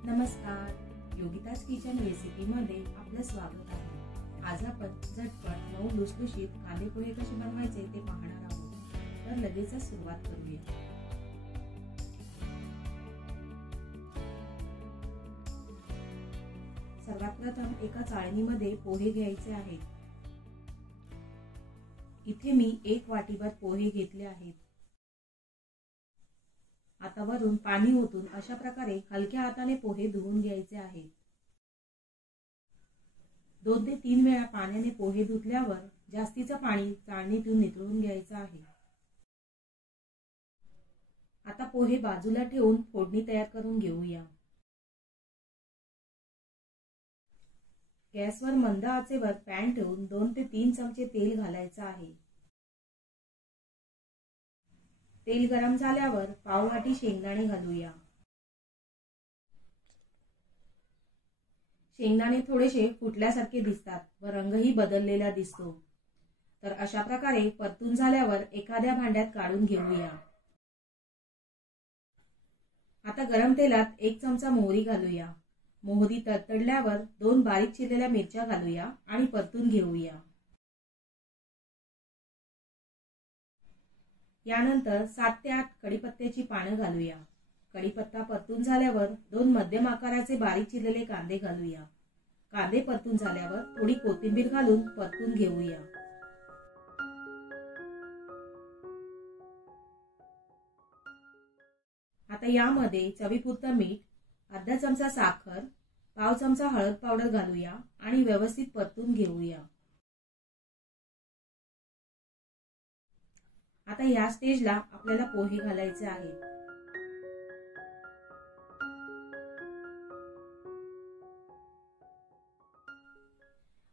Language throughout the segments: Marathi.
नमस्कार, योगिताज किचन रेसिपीमध्ये आपलं स्वागत आहे। आज आपण झटपट मऊ लुसलुशीत कांदे पोहे कसे बनवायचे ते पाहणार आहोत। तर लगेचच सुरुवात करूया। सर्वात प्रथम एका चाळणीमध्ये पोहे घ्यायचे आहेत। इथे मी 1 वाटीभर पोहे घेतले आहेत। आता वरून पाणी ओतून अशा प्रकारे हलक्या हाताने पोहे धुवून घ्यायचे आहेत। 2 ते 3 वेळा पाण्याने पोहे धुतल्यावर जास्तीचं पाणी चाळणीतून निथळून घ्यायचं आहे। आता पोहे बाजूला ठेवून फोडणी तयार करून घेऊया। गॅसवर मंद आचेवर पॅन ठेवून 2 ते 3 चमचे तेल घालायचं आहे। तेल गरम झाल्यावर पाव वाटी शेंगदाणे घालूया। शेंगदाणे थोडेसे फुटल्यासारखे दिसतात व रंगही बदललेला दिसतो। तर अशा प्रकारे परतून झाल्यावर एखाद्या भांड्यात काढून घेऊया। आता गरम तेलात 1 चमचा मोहरी घालूया। मोहरी तडतडल्यावर 2 बारीक चिरलेल्या मिरच्या घालूया आणि परतून घेऊया। यानंतर 7 ते 8 कढीपत्त्याची पानं घालूया। कढीपत्ता परतून झाल्यावर 2 मध्यम आकाराचे बारीक चिरलेले कांदे घालूया। कांदे परतून झाल्यावर थोडी कोथिंबीर घालून परतून घेऊया। आता यामध्ये चवीपुरतं मीठ, अर्धा चमचा साखर, पाव चमचा हळद पावडर घालूया आणि व्यवस्थित परतून घेऊया। आता या स्टेजला आपल्याला पोहे घालायचे आहेत।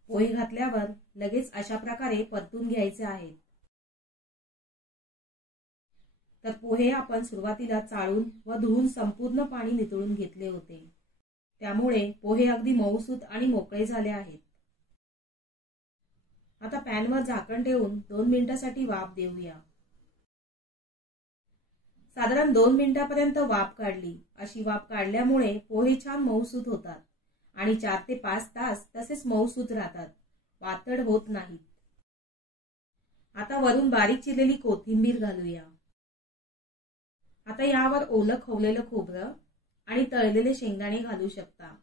पोहे घातल्यावर लगेच अशा प्रकारे परतून घ्यायचे आहेत। तर पोहे आपण सुरुवातीला चाळून व धुवून संपूर्ण पाणी निथळून घेतले होते, त्यामुळे पोहे अगदी मऊसूत आणि मोकळे झाले आहेत। आता पॅनवर झाकण ठेवून 2 मिनिटांसाठी वाफ देऊया। साधारण 2 मिनिटांपर्यंत वाफ काढली। अशी वाफ काढल्यामुळे पोहे छान मऊसूत होतात आणि 4 ते 5 तास तसेच मऊसूत राहतात, वातड होत नाहीत। आता वरून बारीक चिरलेली कोथिंबीर घालूया। आता यावर ओलं खोवलेलं खोबरं आणि तळलेले शेंगदाणे घालू शकता।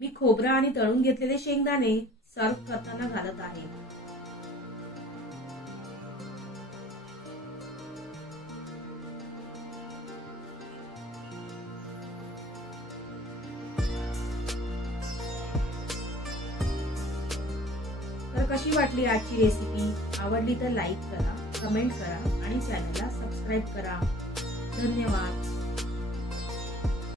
मी खोबरं आणि तळून घेतलेले शेंगदाणे सर्व्ह करताना घालत आहे। तर कशी वाटली आजची रेसिपी? आवडली तर लाईक करा, कमेंट करा आणि चॅनलला सबस्क्राईब करा। धन्यवाद।